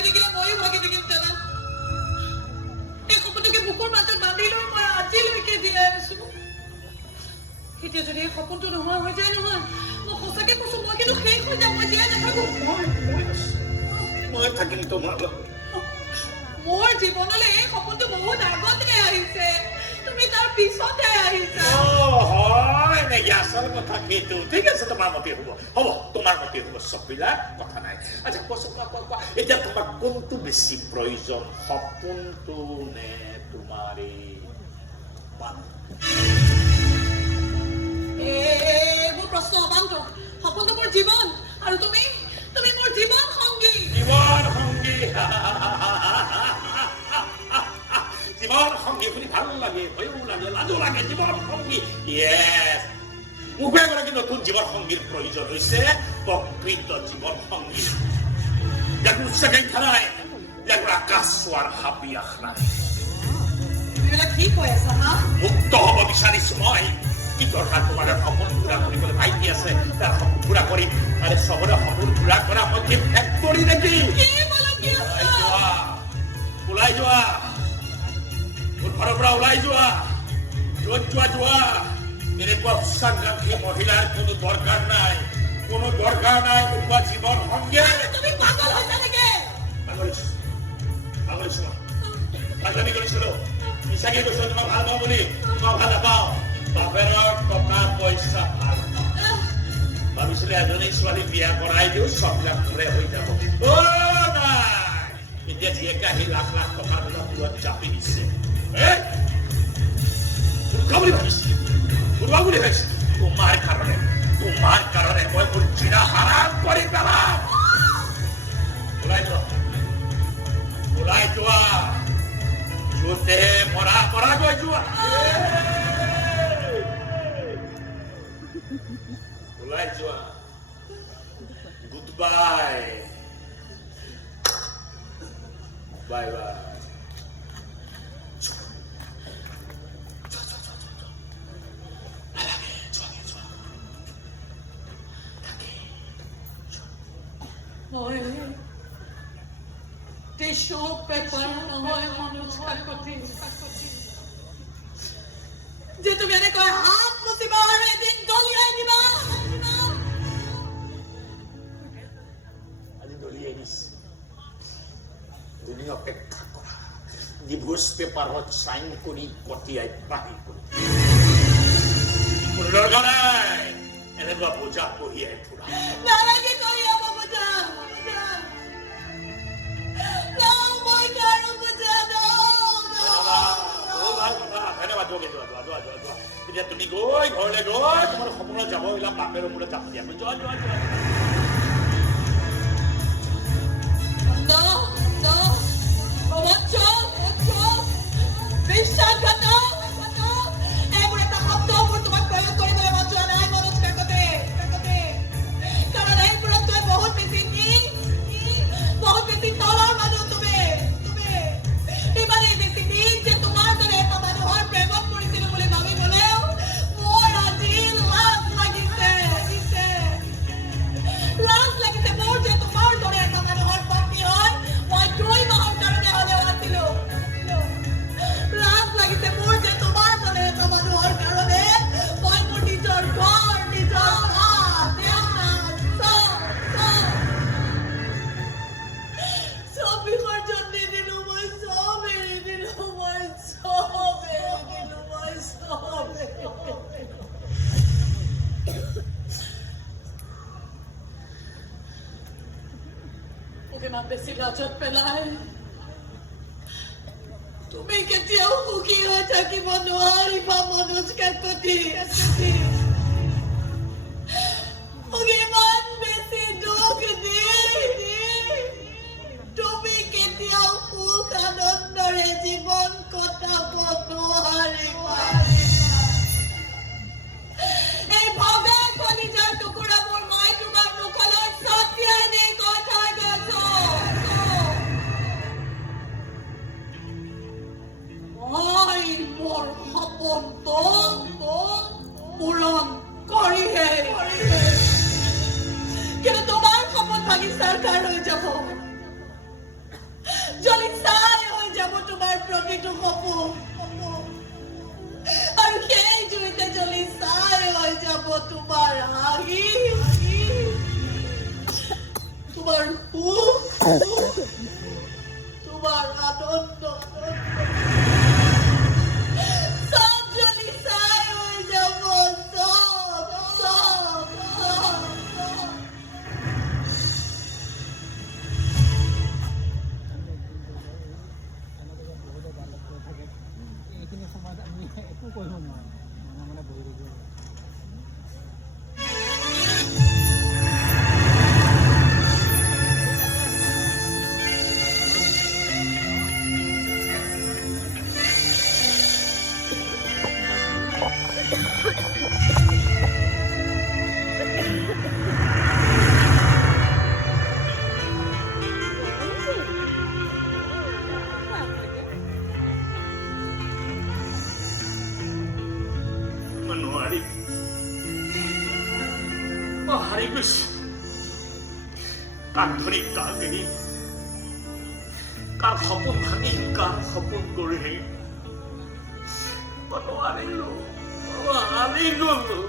ভাগি থাকিলে ময়ো ভাগি থাকিম জানা এই সপোনটোকে বুকুৰ মাজত বান্ধি লৈ মই আজিলৈকে জীয়াই আছো এতিয়া যদি এই সপোনটো নোহোৱা হৈ যায় নহয় মই সঁচাকে কৈছো মই কিন্তু শেষ হৈ যাম মই জীয়াই নাথাকো মই থাকিম তোমাৰ লগত মোৰ জীৱনলৈ এই সপোনটো বহুত আগতে আহিছে তুমি তাৰ পিছতে আহিছা হয় নেকি আচল কথা সেইটো ঠিক আছে তোমাৰ মতে হ'ব তোমাৰ মতে হ'ব চববিলাক কথা নাই আচ্ছা কোৱা এতিয়া তোমাক কোনটো বেছি প্ৰয়োজন সপোনটো নে তোমাৰ এই মোৰ প্ৰশ্ন অবান্ত সপোনটো মোৰ জীৱন আৰু তুমি মোৰ জীৱন সংগী জীৱন সংগী শুনি ভাল লাগে ভয়ো লাগে লাজো লাগে জীৱন সংগী ইয়েছ মোক এগৰাকী নতুন জীৱন সংগীৰ প্ৰয়োজন হৈছে প্ৰকৃত জীৱন সংগী যাক উচ্চাকাংক্ষা নাই যাক আকাশ চোৱাৰ হাবি আশ নাই এইবিলাক কি কৈ আছা হা মুক্ত হ'ব বিচাৰিছো মই কি দৰকাৰ তোমাৰ সপোন পুৰা কৰিবলৈ ভাইটি আছে তাৰ সপোন পুৰা কৰিম আৰে চবৰে সপোন পুৰা কৰা মই কি ফেক্টৰী নেকি ওলাই যোৱা ঘৰৰ পৰা ওলাই যোৱা যোৱা এনেকুৱা উচ্চাকাংক্ষী মহিলাৰ কোনো দৰকাৰ নাই এনেকুৱা জীৱন সংজ্ঞা তুমি পাগল হৈছা নেকি পাগলামি কৰিছিলো মিছাকে কৈছিলো তোমাক ভাল পাওঁ বুলি তোমাক ভাল নাপাওঁ বাপেৰৰ টকা পইচা ভাল ভাবিছিলে এজনী ছোৱালী বিয়া কৰাই দিওঁ চববিলাক ঘূৰে হৈ যাব নাই এতিয়া জীয়েকে আহি লাখ টকাৰ মূৰত চাপি দিছে বুলি ভাবিছো তোমাৰ কাৰণে মই মোৰ চিৰা হাৰাম কৰি পেলাম ওলাই যোৱা য'তে মৰা গৈ যোৱা ওলাই যোৱা good bye bye tissue paper নহয় মানুষ কাকতি যে তুমি এনেকৈ হাত মুচিবা আৰু এদিন দলিয়াই দিবা আজি দলিয়াই দিছে তুমি অপেক্ষা কৰা ডিভোৰ্চ পেপাৰত চাইন কৰি পঠিয়াই বাহিৰ কৰি কোনো দৰকাৰ নাই এনেকুৱা বোজা কঢ়িয়াই ফুৰা নালাগে কঢ়িয়াব বোজা এতিয়া তুমি গৈ ঘৰলৈ গৈ তোমাৰ সপোনত যাব ওলাম বাপেৰ মূৰত যাব দিয়া যোৱা বেছি লাজত পেলাই তুমি কেতিয়াও সুখী হৈ থাকিব নোৱাৰিবা মনোজ কাকতি মোক ইমান বেছি দুখ দি তুমি কেতিয়াও সুখ আনন্দৰে জীৱন কটাব নোৱাৰিবা এই ভৱে কলিজাৰ টুকুৰাবোৰ মই তোমাৰ মুখলৈ ছটিয়াই দি কৈ থৈ গৈছো মই মোৰ সপোনটো পূৰণ কৰিহে কিন্তু তোমাৰ সপোন ভাঙি চৰকাৰ হৈ যাব প্ৰতিটো সপোন আৰু সেই জুইতে জ্বলি ছাই হৈ যাব তোমাৰ হাঁহি তোমাৰ সুখ তোমাৰ আনন্দ সব জ্বলি ছাই হৈ যাব সব সব সব এইখিনি সময়ত আমি একো কৰিব নোৱাৰোঁ মানে বহি থাকিব লাগিব। নোৱাৰি মই হাৰি গৈছো কাৰ ধৰি কাৰ এৰি কাৰ সপোন ভাঙি কাৰ সপোন গঢ়ি মই নোৱাৰিলো হাৰি গলো